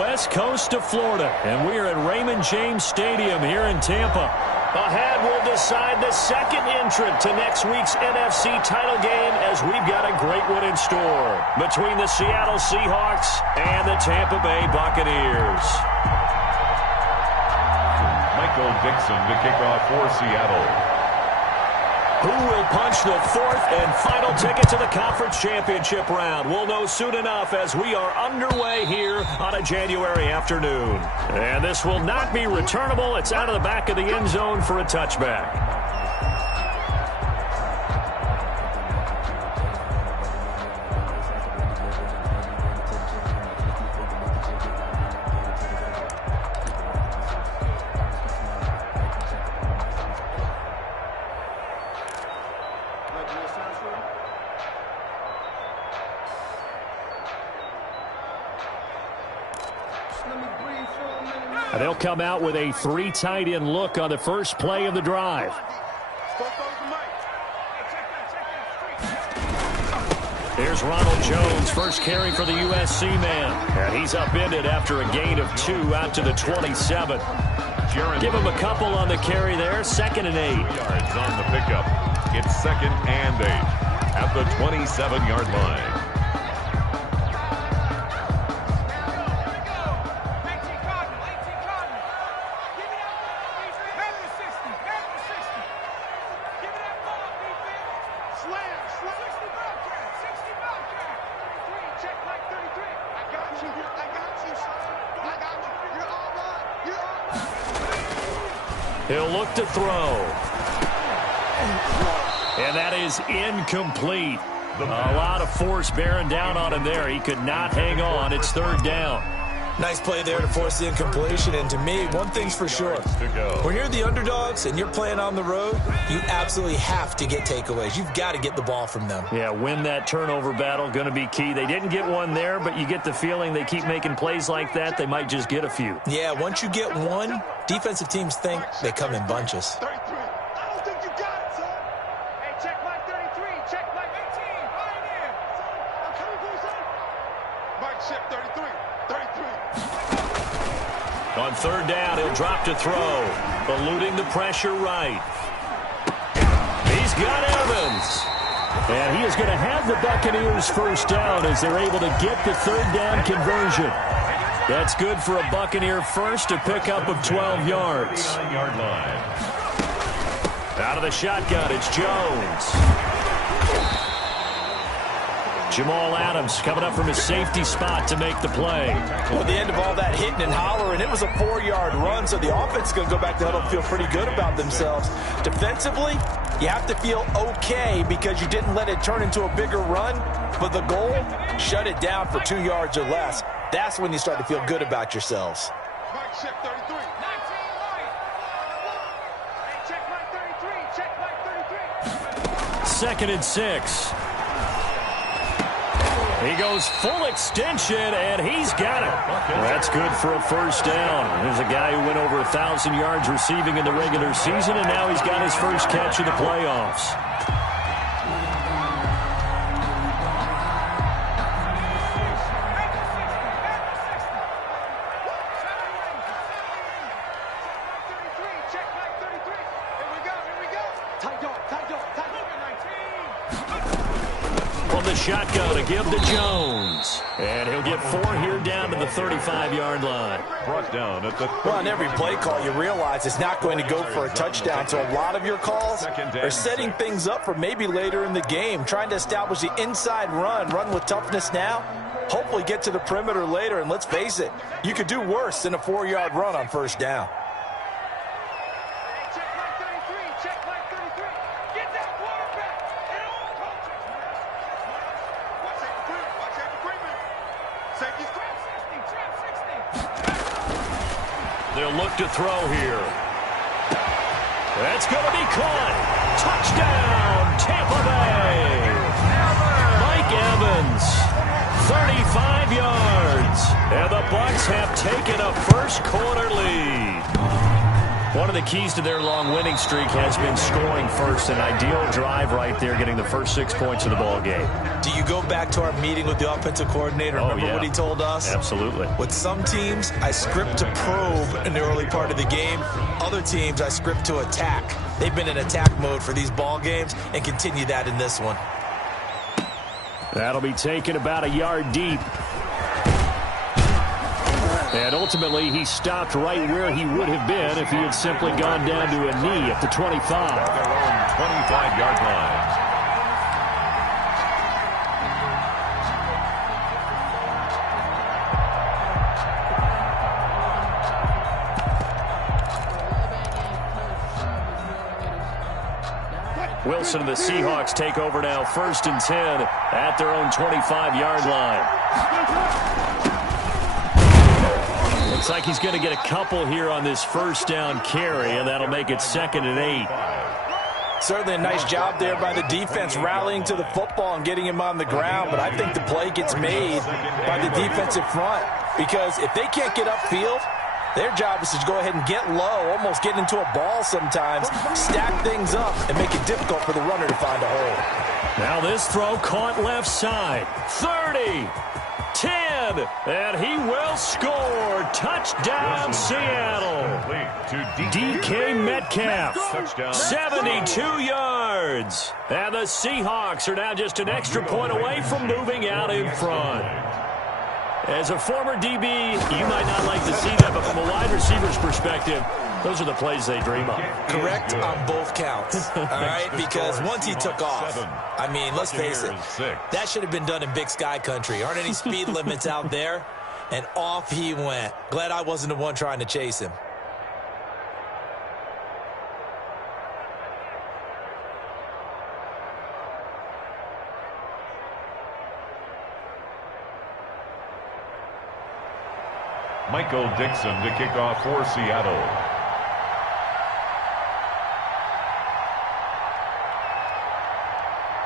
west coast of Florida, and we are at Raymond James Stadium here in Tampa. Ahead will decide the second entrant to next week's NFC title game, as we've got a great one in store between the Seattle Seahawks and the Tampa Bay Buccaneers. Michael Dixon to kick off for Seattle. Who will punch the fourth and final ticket to the conference championship round? We'll know soon enough as we are underway here on a January afternoon. And this will not be returnable. It's out of the back of the end zone for a touchback. They'll come out with a three tight end look on the first play of the drive. Here's Ronald Jones, first carry for the USC man. And he's upended after a gain of 2 out to the 27. Give him a couple on the carry there, 2nd and 8. Yards on the pickup. It's 2nd and 8 at the 27-yard line. He'll look to throw. And that is incomplete. A lot of force bearing down on him there. He could not hang on. It's 3rd down. Nice play there to force the incompletion. And to me, one thing's for sure. When you're the underdogs and you're playing on the road, you absolutely have to get takeaways. You've got to get the ball from them. Yeah, win that turnover battle, going to be key. They didn't get one there, but you get the feeling they keep making plays like that, they might just get a few. Yeah, once you get one, defensive teams think they come in bunches. On 3rd down, he'll drop to throw, eluding the pressure right. He's got Evans. And he is going to have the Buccaneers first down as they're able to get the 3rd down conversion. That's good for a Buccaneer first, a pickup of 12 yards. Out of the shotgun, it's Jones. Jamal Adams coming up from his safety spot to make the play. Well, at the end of all that hitting and hollering, it was a 4-yard run, so the offense is going to go back to huddle and feel pretty good about themselves. Defensively, you have to feel okay because you didn't let it turn into a bigger run, but the goal, shut it down for 2 yards or less. That's when you start to feel good about yourselves. 2nd and 6. He goes full extension, and he's got it. That's good for a first down. There's a guy who went over 1,000 yards receiving in the regular season, and now he's got his first catch in the playoffs. Shotgun to give to Jones. And he'll get 4 here down to the 35-yard line. Brought down at the well, on every play call, you realize it's not going to go for a touchdown. So a lot of your calls are setting things up for maybe later in the game, trying to establish the inside run with toughness now, hopefully get to the perimeter later. And let's face it, you could do worse than a 4-yard run on first down. They'll look to throw here. That's going to be caught. Touchdown, Tampa Bay. Mike Evans, 35 yards. And the Bucs have taken a first quarter lead. One of the keys to their long winning streak has been scoring first. An ideal drive right there, getting the first 6 points of the ball game. Do you go back to our meeting with the offensive coordinator? Remember what he told us? Absolutely. With some teams, I script to probe in the early part of the game. Other teams, I script to attack. They've been in attack mode for these ball games and continue that in this one. That'll be taken about a yard deep. And ultimately, he stopped right where he would have been if he had simply gone down to a knee at the 25. Their own 25-yard line. Wilson and the Seahawks take over now, 1st and 10 at their own 25-yard line. Looks like he's going to get a couple here on this first down carry, and that'll make it 2nd and 8. Certainly a nice job there by the defense rallying to the football and getting him on the ground, but I think the play gets made by the defensive front because if they can't get upfield, their job is to go ahead and get low, almost get into a ball sometimes, stack things up, and make it difficult for the runner to find a hole. Now this throw caught left side. 30, 10, and he will score. Touchdown, Seattle. DK Metcalf, 72 yards. And the Seahawks are now just an extra point away from moving out in front. As a former DB, you might not like to see that, but from a wide receiver's perspective, those are the plays they dream of. Correct on both counts, all right? Because once he took off, I mean, let's face it, that should have been done in Big Sky country. Aren't any speed limits out there? And off he went. Glad I wasn't the one trying to chase him. Michael Dixon to kick off for Seattle.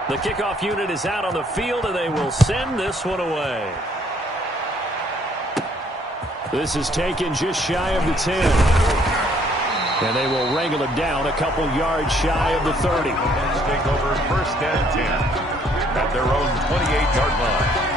The kickoff unit is out on the field, and they will send this one away. This is taken just shy of the 10. And they will wrangle it down a couple yards shy of the 30. Take over 1st and 10 at their own 28-yard line.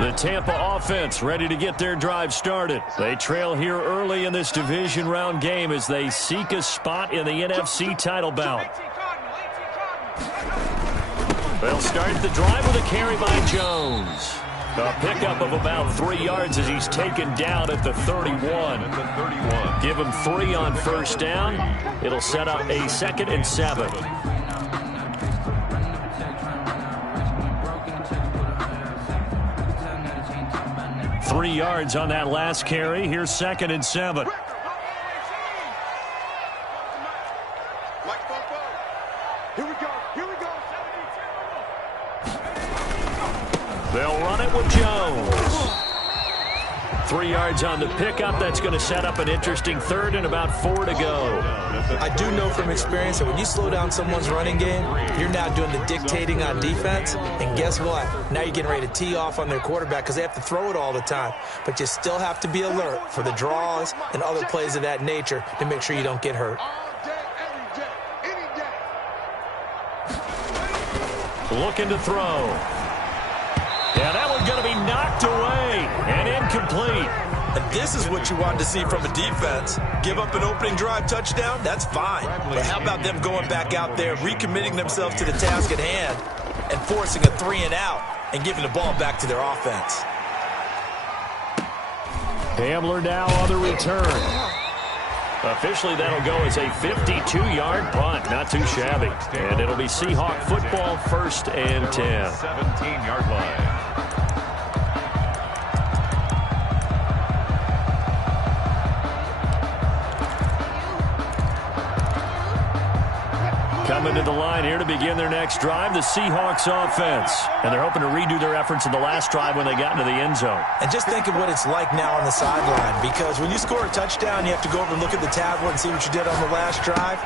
The Tampa offense ready to get their drive started. They trail here early in this division round game as they seek a spot in the NFC title bout. They'll start the drive with a carry by Jones. A pickup of about 3 yards as he's taken down at the 31. Give him 3 on first down. It'll set up a 2nd and 7. 3 yards on that last carry. Here's 2nd and 7. They'll run it with Jones. 3 yards on the pickup. That's going to set up an interesting 3rd and about 4 to go. I do know from experience that when you slow down someone's running game, you're now doing the dictating on defense. And guess what? Now you're getting ready to tee off on their quarterback because they have to throw it all the time. But you still have to be alert for the draws and other plays of that nature to make sure you don't get hurt. Looking to throw. Yeah, that one's going to be knocked away and incomplete. And this is what you wanted to see from a defense. Give up an opening drive touchdown, that's fine. But how about them going back out there, recommitting themselves to the task at hand, and forcing a 3 and out and giving the ball back to their offense. Hamler now on the return. Officially, that'll go as a 52-yard punt. Not too shabby. And it'll be Seahawk football, 1st and 10. 17-yard line. Coming Heading to the line here to begin their next drive, the Seahawks offense. And they're hoping to redo their efforts in the last drive when they got into the end zone. And just think of what it's like now on the sideline, because when you score a touchdown, you have to go over and look at the tablet and see what you did on the last drive.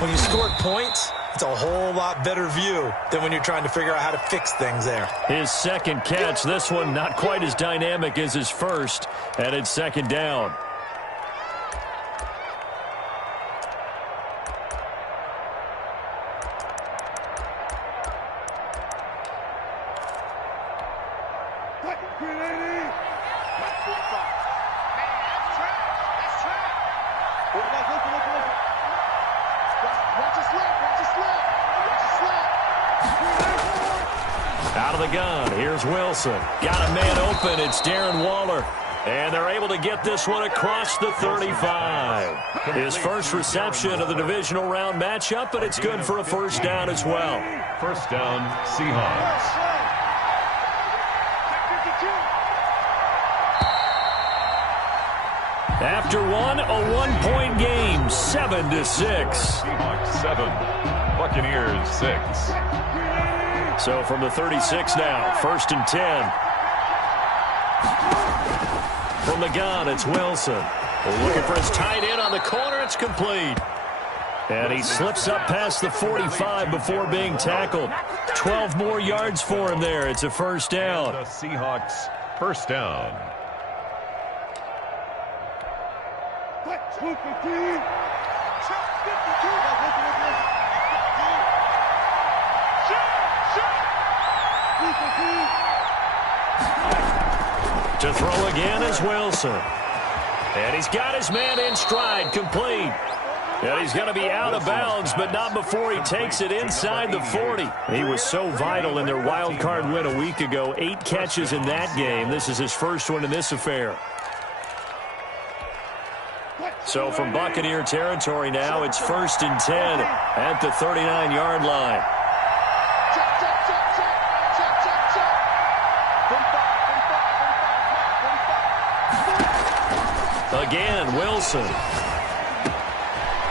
When you scored points, it's a whole lot better view than when you're trying to figure out how to fix things there. His second catch, this one not quite as dynamic as his first, and it's second down. Out of the gun, here's Wilson. Got a man open, it's Darren Waller. And they're able to get this one across the 35. His first reception of the divisional round matchup, but it's good for a first down as well. First down, Seahawks. After one, a one-point game, 7-6. Seahawks 7, Buccaneers 6. So from the 36 now, 1st and 10. From the gun, it's Wilson. Looking for his tight end on the corner. It's complete. And he slips up past the 45 before being tackled. 12 more yards for him there. It's a first down. The Seahawks first down. To throw again is Wilson. And he's got his man in stride, complete. And he's going to be out of bounds, but not before he takes it inside the 40. He was so vital in their wild card win a week ago. 8 catches in that game. This is his first one in this affair. So from Buccaneer territory now, it's 1st and 10 at the 39-yard line. Again, Wilson.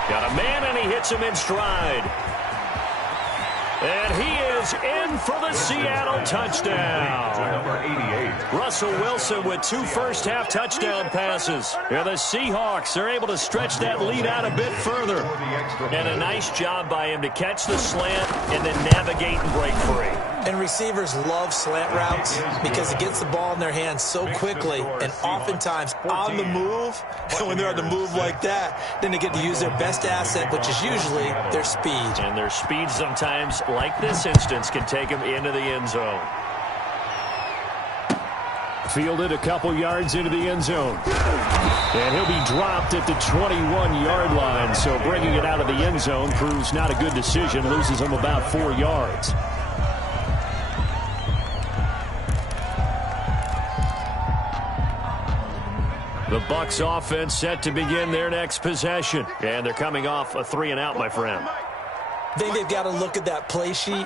Got a man, and he hits him in stride. And he is in for the Seattle touchdown. Number 88. Russell Wilson with 2 first-half touchdown passes. And the Seahawks are able to stretch that lead out a bit further. And a nice job by him to catch the slant and then navigate and break free. And receivers love slant routes because it gets the ball in their hands so quickly and oftentimes on the move. And when they're on the move like that, then they get to use their best asset, which is usually their speed. And their speed sometimes, like this instance, can take them into the end zone. Fielded a couple yards into the end zone. And he'll be dropped at the 21-yard line. So bringing it out of the end zone proves not a good decision. Loses him about 4 yards. The Bucs offense set to begin their next possession. And they're coming off a 3-and-out, my friend. I think they've got to look at that play sheet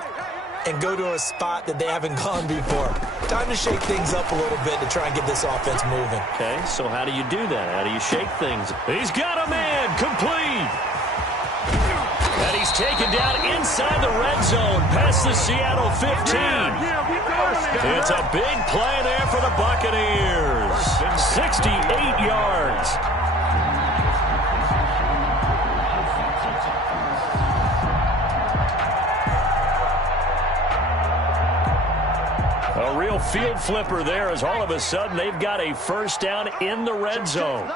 and go to a spot that they haven't gone before. Time to shake things up a little bit to try and get this offense moving. Okay, so how do you do that? How do you shake things? He's got a man, complete. And he's taken down inside the red zone, past the Seattle 15. It's a big play there for the Buccaneers. 68 yards. A real field flipper there, as all of a sudden they've got a first down in the red zone.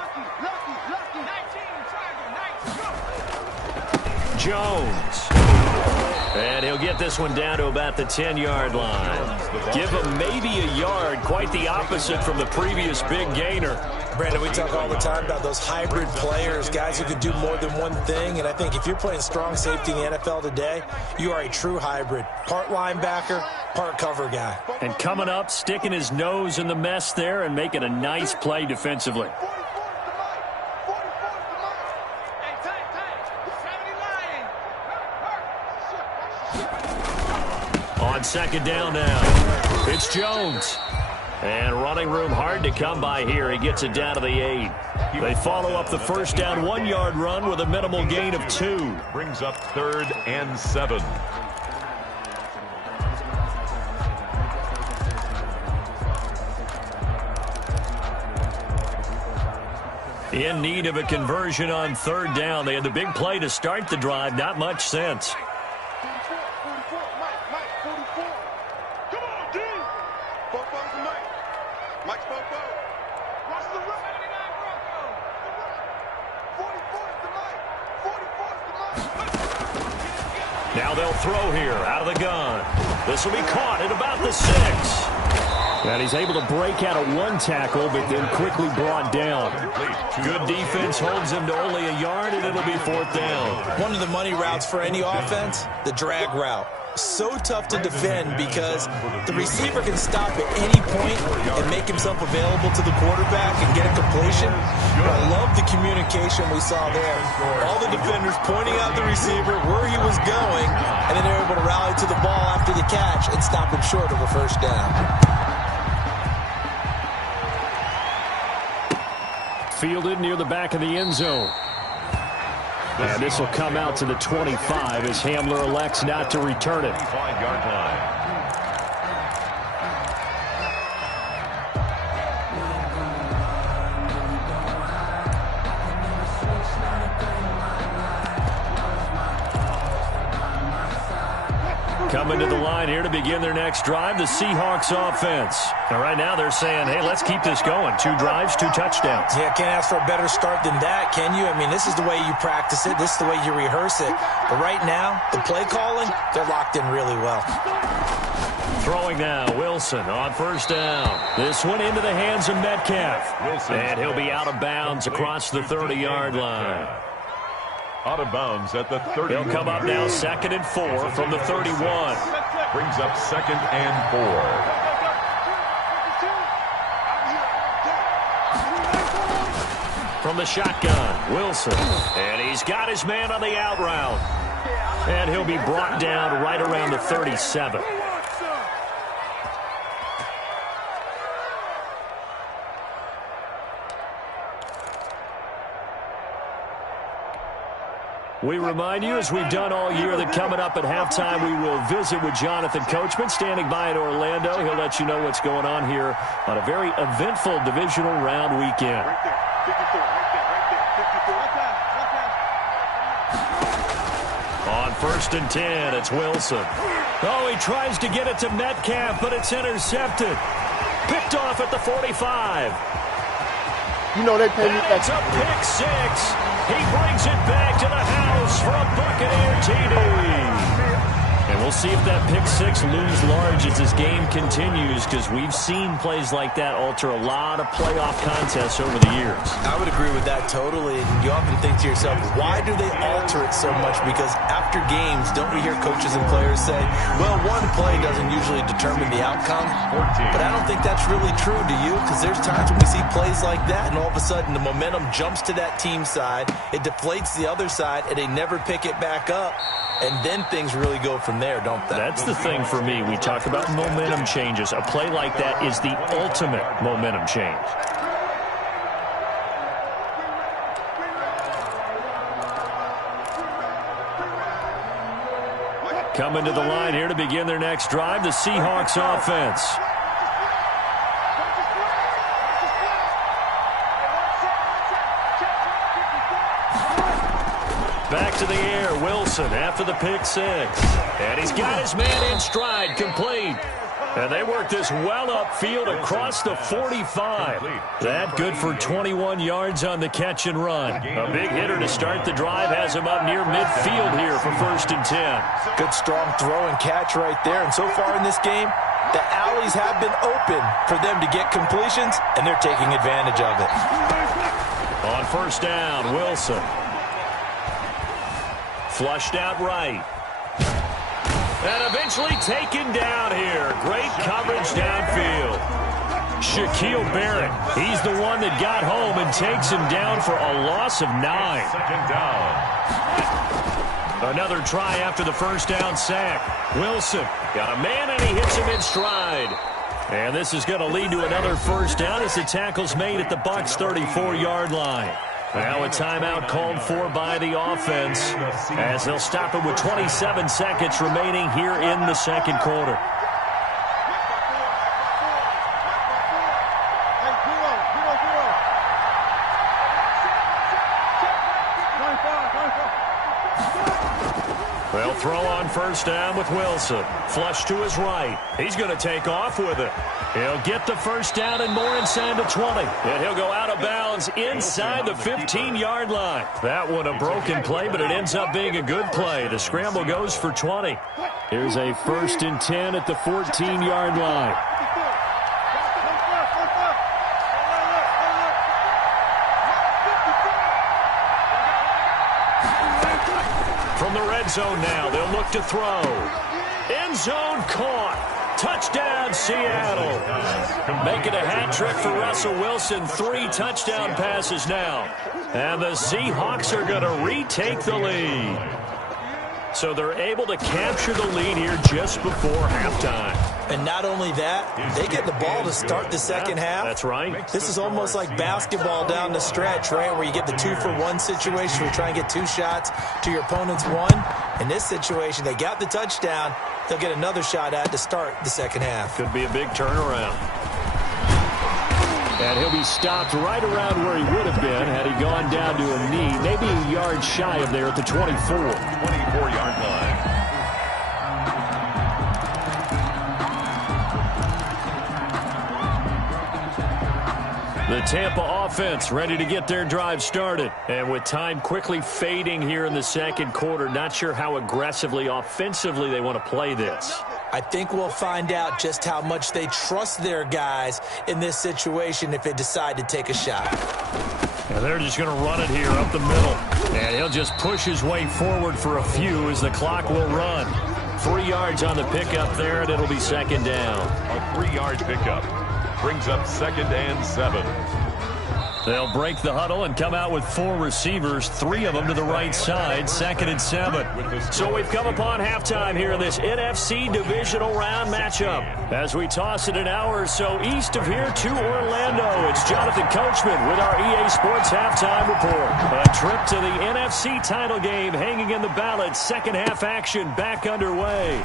Jones. And he'll get this one down to about the 10-yard line. Give him maybe a yard, quite the opposite from the previous big gainer. Brandon, we talk all the time about those hybrid players, guys who can do more than one thing. And I think if you're playing strong safety in the NFL today, you are a true hybrid. Part linebacker, part cover guy. And coming up, sticking his nose in the mess there and making a nice play defensively. On second down now, it's Jones. And running room hard hard to come by here. He gets it down to the 8. They follow up the first down 1-yard run with a minimal gain of 2. Brings up 3rd and 7. In need of a conversion on 3rd down. They had the big play to start the drive. Not much sense. Now they'll throw here out of the gun. This will be caught at about the 6. And he's able to break out of 1 tackle, but then quickly brought down. Good defense holds him to only a yard, and it'll be 4th down. One of the money routes for any offense, the drag route. So tough to defend because the receiver can stop at any point and make himself available to the quarterback and get a completion. But I love the communication we saw there. All the defenders pointing out the receiver where he was going, and then they're able to rally to the ball after the catch and stop him short of a 1st down. Fielded near the back of the end zone. And this will come out to the 25 as Hamler elects not to return it. 5-yard line. Coming to the line here to begin their next drive, the Seahawks offense. Now, right now they're saying, hey, let's keep this going. 2 drives, 2 touchdowns. Yeah, can't ask for a better start than that, can you? I mean, this is the way you practice it. This is the way you rehearse it. But right now, the play calling, they're locked in really well. Throwing now, Wilson on 1st down. This one into the hands of Metcalf. And he'll be out of bounds across the 30-yard line. Out of bounds at the 30. He'll come up now 2nd and 4 from the 31. Brings up 2nd and 4. From the shotgun, Wilson. And he's got his man on the out route. And he'll be brought down right around the 37. We remind you, as we've done all year, that coming up at halftime, we will visit with Jonathan Coachman, standing by in Orlando. He'll let you know what's going on here on a very eventful divisional round weekend. On 1st and 10, it's Wilson. Oh, he tries to get it to Metcalf, but it's intercepted. Picked off at the 45. You know they pay me back. It's a pick 6. He brings it back to the house for a Buccaneer TD. And we'll see if that pick 6 looms large as this game continues, because we've seen plays like that alter a lot of playoff contests over the years. I would agree with that totally. And you often think to yourself, why do they alter it so much? Because after games, don't we hear coaches and players say, well, one play doesn't usually determine the outcome? But I don't think that's really true, do you? Because there's times when we see plays like that, and all of a sudden the momentum jumps to that team side, it deflates the other side, and they never pick it back up. And then things really go from there, don't they? That's the thing for me. We talk about momentum changes. A play like that is the ultimate momentum change. Coming to the line here to begin their next drive, the Seahawks offense. Back to the air, Wilson after the pick 6. And he's got his man in stride, complete. And they work this well upfield across the 45. That good for 21 yards on the catch and run. A big hitter to start the drive has him up near midfield here for 1st and 10. Good strong throw and catch right there. And so far in this game, the alleys have been open for them to get completions, and they're taking advantage of it. On 1st down, Wilson. Flushed out right. And eventually taken down here. Great coverage downfield. Shaquille Barrett, he's the one that got home and takes him down for a loss of 9. 2nd down. Another try after the 1st down sack. Wilson got a man and he hits him in stride. And this is going to lead to another first down as the tackle's made at the Bucs' 34-yard line. Now a timeout called for by the offense as they'll stop it with 27 seconds remaining here in the second quarter. They'll throw on first down with Wilson. Flush to his right. He's going to take off with it. He'll get the first down and more inside the 20. And he'll go out of bounds inside the 15-yard line. That one a broken play, but it ends up being a good play. The scramble goes for 20. Here's a 1st and 10 at the 14-yard line. From the red zone now, they'll look to throw. End zone caught. Touchdown, Seattle. Making a hat trick for Russell Wilson. 3 touchdown passes now. And the Seahawks are going to retake the lead. So they're able to capture the lead here just before halftime. And not only that, they get the ball to start the second half. That's right. This is almost like basketball down the stretch, right, where you get the 2-for-1 situation where you try and get 2 shots to your opponent's 1. In this situation, they got the touchdown. They'll get another shot at to start the second half. Could be a big turnaround. And he'll be stopped right around where he would have been had he gone down to a knee, maybe a yard shy of there at the 24. 24-yard line. The Tampa offense ready to get their drive started. And with time quickly fading here in the second quarter, not sure how aggressively, offensively they want to play this. I think we'll find out just how much they trust their guys in this situation if they decide to take a shot. And they're just going to run it here up the middle. And he'll just push his way forward for a few as the clock will run. 3 yards on the pickup there, and it'll be second down. A 3-yard pickup brings up 2nd and 7. They'll break the huddle and come out with 4 receivers, 3 of them to the right side, 2nd and 7. So we've come upon halftime here in this NFC divisional round matchup. As we toss it an hour or so east of here to Orlando, it's Jonathan Coachman with our EA Sports Halftime Report. A trip to the NFC title game hanging in the balance. Second half action back underway.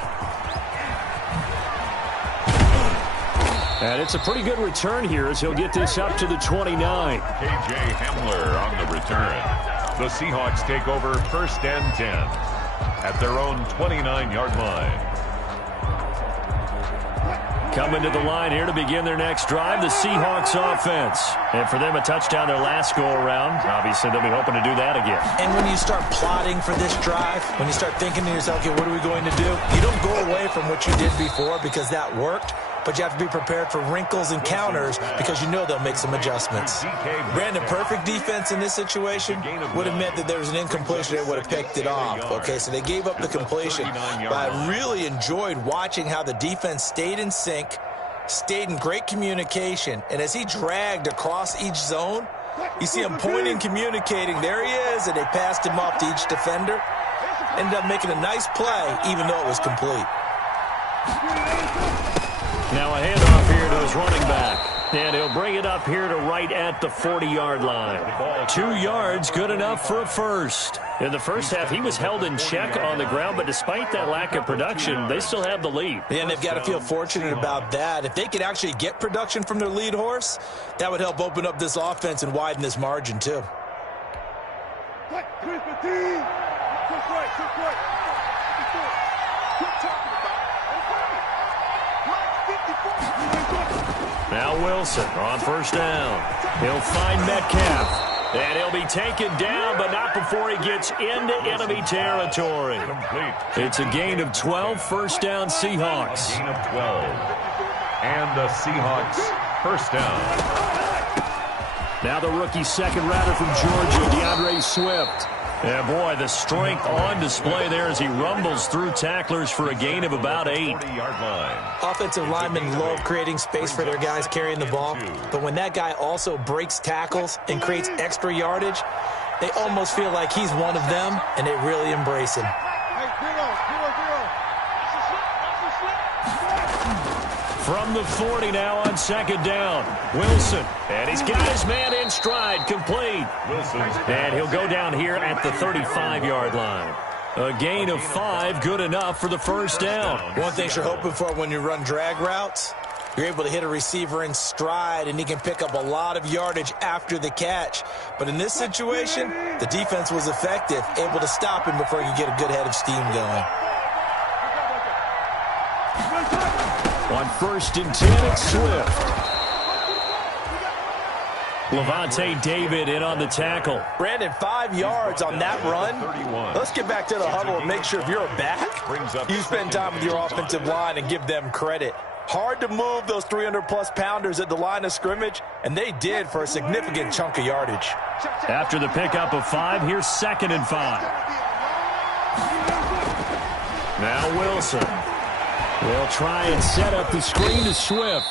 And it's a pretty good return here as he'll get this up to the 29. K.J. Hamler on the return. The Seahawks take over 1st and 10 at their own 29-yard line. Coming to the line here to begin their next drive, the Seahawks offense. And for them, a touchdown their last go-around. Obviously, they'll be hoping to do that again. And when you start plotting for this drive, when you start thinking to yourself, okay, what are we going to do? You don't go away from what you did before because that worked. But you have to be prepared for wrinkles and counters because you know they'll make some adjustments. Brandon, perfect defense in this situation would have meant that there was an incompletion that would have picked it off. Okay, so they gave up the completion. But I really enjoyed watching how the defense stayed in sync, stayed in great communication. And as he dragged across each zone, you see him pointing, communicating. There he is, and they passed him off to each defender. Ended up making a nice play, even though it was complete. Now a handoff here to his running back. And he'll bring it up here to right at the 40-yard line. 2 yards, good enough for a first. In the first half, he was held in check on the ground, but despite that lack of production, they still have the lead. And they've got to feel fortunate about that. If they could actually get production from their lead horse, that would help open up this offense and widen this margin, too. Now Wilson on first down. He'll find Metcalf. And he'll be taken down, but not before he gets into enemy territory. Complete. It's a gain of 12, first down Seahawks. Gain of 12. And the Seahawks first down. Now the rookie second rounder from Georgia, DeAndre Swift. Yeah, boy, the strength on display there as he rumbles through tacklers for a gain of about 8. 40-yard line. Offensive linemen love creating space for their guys carrying the ball. But when that guy also breaks tackles and creates extra yardage, they almost feel like he's one of them, and they really embrace him. From the 40 now on second down. Wilson. And he's got his man in stride. Complete. And he'll go down here at the 35-yard line. A gain of 5, good enough for the first down. One thing you're hoping for when you run drag routes, you're able to hit a receiver in stride, and he can pick up a lot of yardage after the catch. But in this situation, the defense was effective, able to stop him before he could get a good head of steam going. On 1st and 10, it's Swift. Levante David in on the tackle. Brandon, 5 yards on that run. Let's get back to the huddle and make sure if you're a back, you spend time with your offensive line and give them credit. Hard to move those 300-plus pounders at the line of scrimmage, and they did for a significant chunk of yardage. After the pickup of 5, here's 2nd and 5. Now Wilson. They'll try and set up the screen to Swift.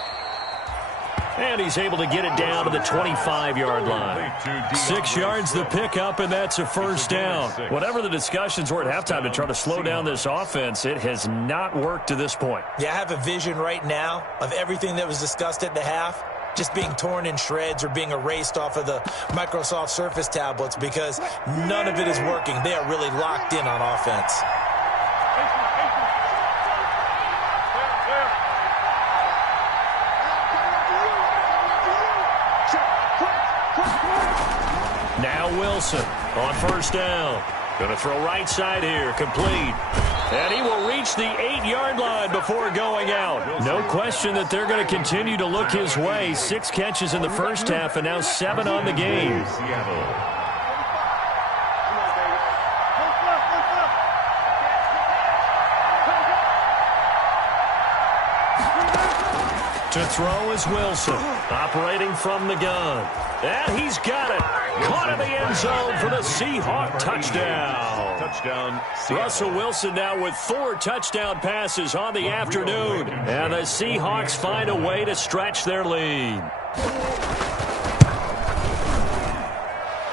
And he's able to get it down to the 25-yard line. 6 yards the pickup, and that's a first down. Whatever the discussions were at halftime to try to slow down this offense, it has not worked to this point. Yeah, I have a vision right now of everything that was discussed at the half just being torn in shreds or being erased off of the Microsoft Surface tablets because none of it is working. They are really locked in on offense. Now Wilson on first down. Going to throw right side here. Complete. And he will reach the 8-yard line before going out. No question that they're going to continue to look his way. 6 catches in the first half and now 7 on the game. To throw is Wilson, operating from the gun. And he's got it. Caught in the end zone for the Seahawk touchdown. Russell Wilson now with 4 touchdown passes on the afternoon. And the Seahawks find a way to stretch their lead.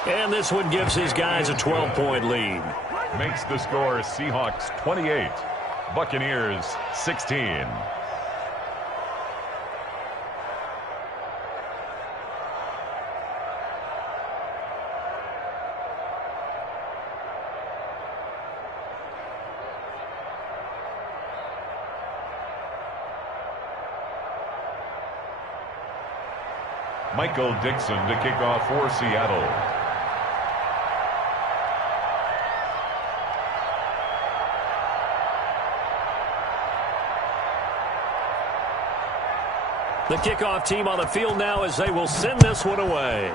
And this one gives his guys a 12-point lead. Makes the score Seahawks 28, Buccaneers 16. Michael Dixon to kick off for Seattle. The kickoff team on the field now as they will send this one away.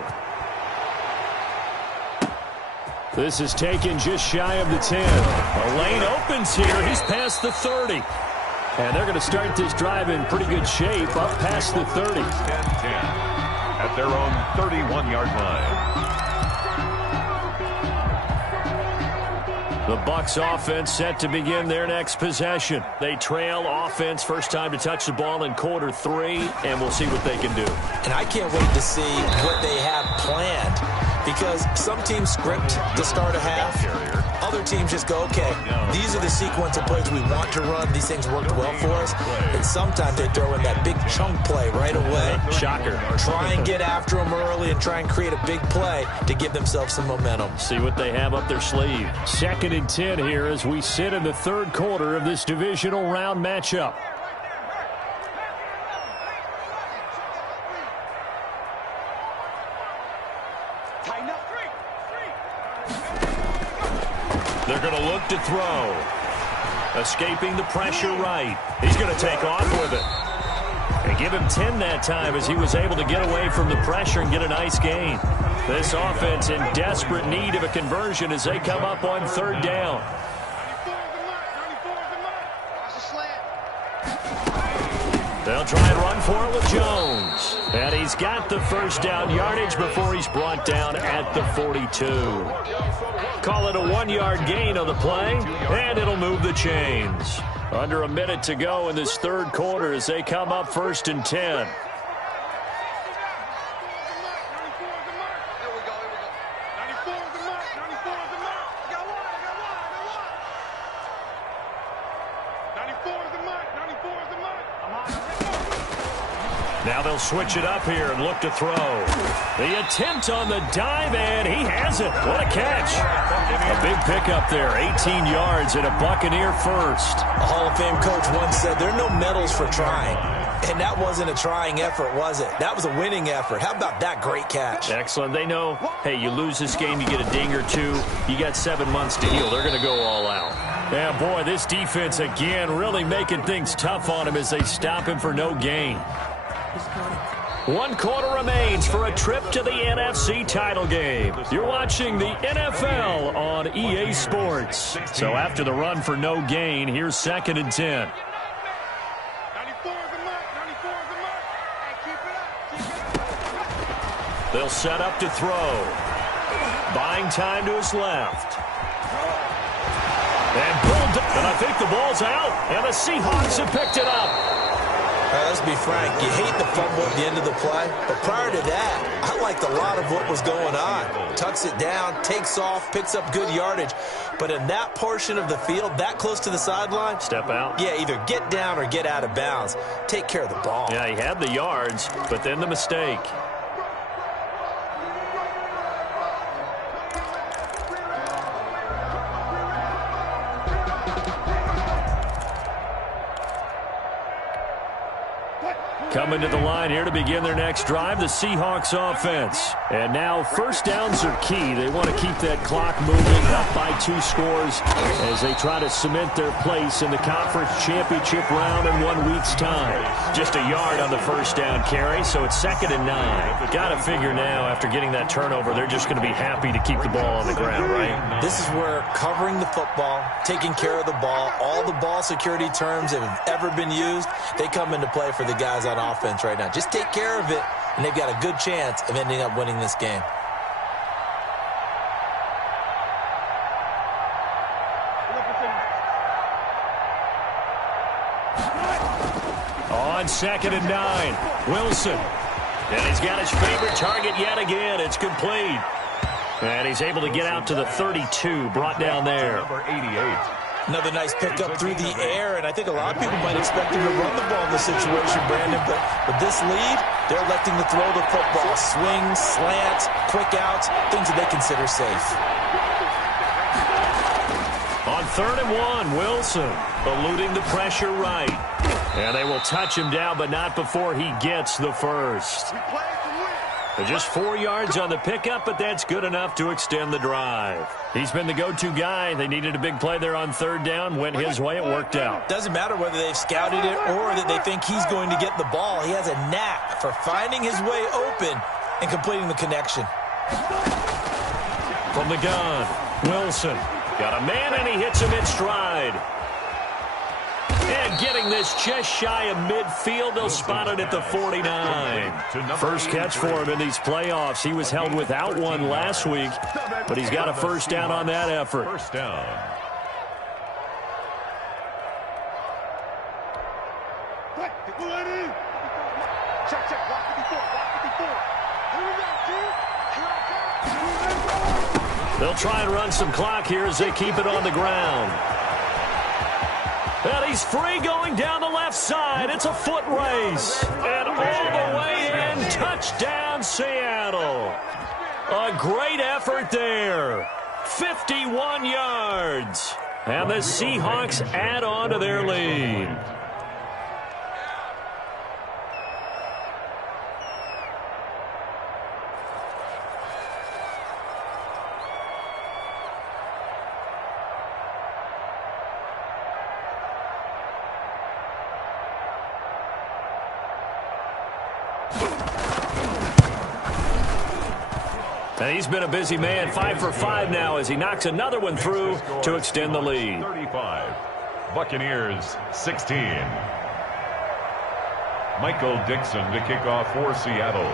This is taken just shy of the 10. A lane opens here. He's past the 30. And they're going to start this drive in pretty good shape up past the 30. 10-10. At their own 31-yard line. The Bucs offense set to begin their next possession. They trail offense first time to touch the ball in quarter 3, and we'll see what they can do. And I can't wait to see what they have planned because some teams script to start a half. Other teams just go, okay, these are the sequence of plays we want to run. These things worked well for us. And sometimes they throw in that big chunk play right away. Shocker. Try and get after them early and try and create a big play to give themselves some momentum. See what they have up their sleeve. 2nd and 10 here as we sit in the 3rd quarter of this divisional round matchup. They're going to look to throw. Escaping the pressure right. He's going to take off with it. And give him 10 that time as he was able to get away from the pressure and get a nice gain. This offense in desperate need of a conversion as they come up on 3rd down. They'll try and run for it with Jones. And he's got the first down yardage before he's brought down at the 42. Call it a 1-yard gain on the play, and it'll move the chains. Under a minute to go in this 3rd quarter as they come up 1st and 10. Now they'll switch it up here and look to throw. The attempt on the dive, and he has it. What a catch. A big pickup there, 18 yards and a Buccaneer first. A Hall of Fame coach once said there are no medals for trying. And that wasn't a trying effort, was it? That was a winning effort. How about that great catch? Excellent. They know, hey, you lose this game, you get a ding or two. You got 7 months to heal. They're going to go all out. Yeah, boy, this defense, again, really making things tough on him as they stop him for no gain. 1 quarter remains for a trip to the NFC title game. You're watching the NFL on EA Sports. So after the run for no gain, here's 2nd and 10. They'll set up to throw. Buying time to his left. And pulled, and I think the ball's out. And the Seahawks have picked it up. Let's be frank, you hate the fumble at the end of the play, but prior to that, I liked a lot of what was going on. Tucks it down, takes off, picks up good yardage, but in that portion of the field, that close to the sideline, step out. Yeah, either get down or get out of bounds. Take care of the ball. Yeah, he had the yards, but then the mistake. Coming to the line here to begin their next drive, the Seahawks offense. And now first downs are key. They want to keep that clock moving, up by 2 scores as they try to cement their place in the conference championship round in 1 week's time. Just a yard on the first down carry, so it's 2nd and 9. Got to figure now after getting that turnover, they're just going to be happy to keep the ball on the ground, right? This is where covering the football, taking care of the ball, all the ball security terms that have ever been used, they come into play for the guys on offense right now. Just take care of it, and they've got a good chance of ending up winning this game. On 2nd and 9, Wilson. And he's got his favorite target yet again. It's complete. And he's able to get out to the 32, brought down there. Number 88. Another nice pickup through the air, and I think a lot of people might expect him to run the ball in this situation, Brandon, but with this lead, they're electing to throw the football. Swings, slants, quick outs, things that they consider safe. On 3rd and 1, Wilson eluding the pressure right. And they will touch him down, but not before he gets the first. Just 4 yards on the pickup, but that's good enough to extend the drive. He's been the go-to guy. They needed a big play there on 3rd down. Went his way. It worked out. Doesn't matter whether they've scouted it or that they think he's going to get the ball. He has a knack for finding his way open and completing the connection. From the gun, Wilson. Got a man, and he hits him in stride. And getting this just shy of midfield, they'll spot it at the 49. First catch for him in these playoffs. He was held without one last week, but he's got a first down on that effort. First down. They'll try and run some clock here as they keep it on the ground. And he's free going down the left side. It's a foot race. And all the way in, touchdown Seattle. A great effort there. 51 yards. And the Seahawks add on to their lead. And he's been a busy man, 5 for 5 now as he knocks another one through to extend the lead. 35. Buccaneers 16. Michael Dixon to kick off for Seattle.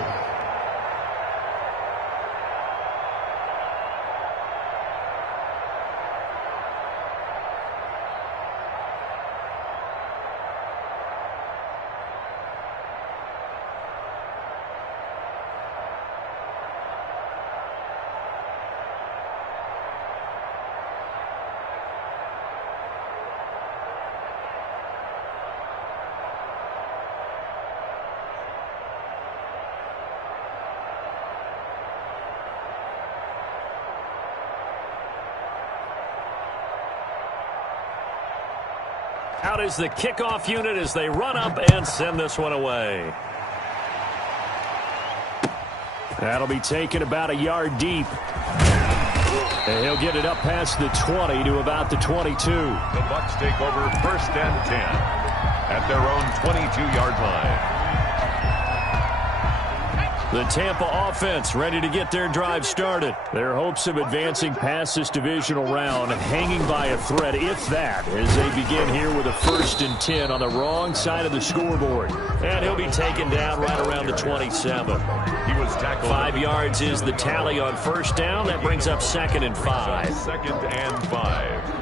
Out is the kickoff unit as they run up and send this one away. That'll be taken about a yard deep. And he'll get it up past the 20 to about the 22. The Bucs take over 1st and 10 at their own 22-yard line. The Tampa offense ready to get their drive started. Their hopes of advancing past this divisional round hanging by a thread, if that, as they begin here with a 1st and 10 on the wrong side of the scoreboard. And he'll be taken down right around the 27. He was tackled. 5 yards is the tally on 1st down. That brings up 2nd and 5. 2nd and 5.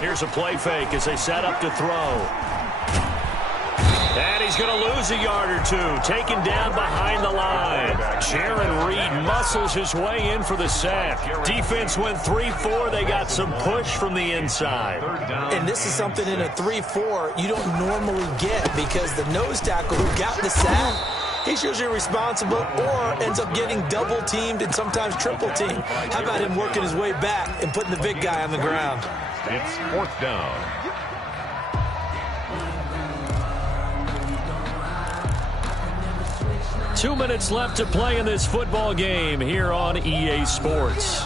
Here's a play fake as they set up to throw. And he's going to lose a yard or two. Taken down behind the line. Jaron Reed muscles his way in for the sack. Defense went 3-4. They got some push from the inside. And this is something in a 3-4 you don't normally get because the nose tackle who got the sack, he's usually responsible or ends up getting double-teamed and sometimes triple-teamed. How about him working his way back and putting the big guy on the ground? It's 4th down. Two minutes left to play in this football game here on EA Sports.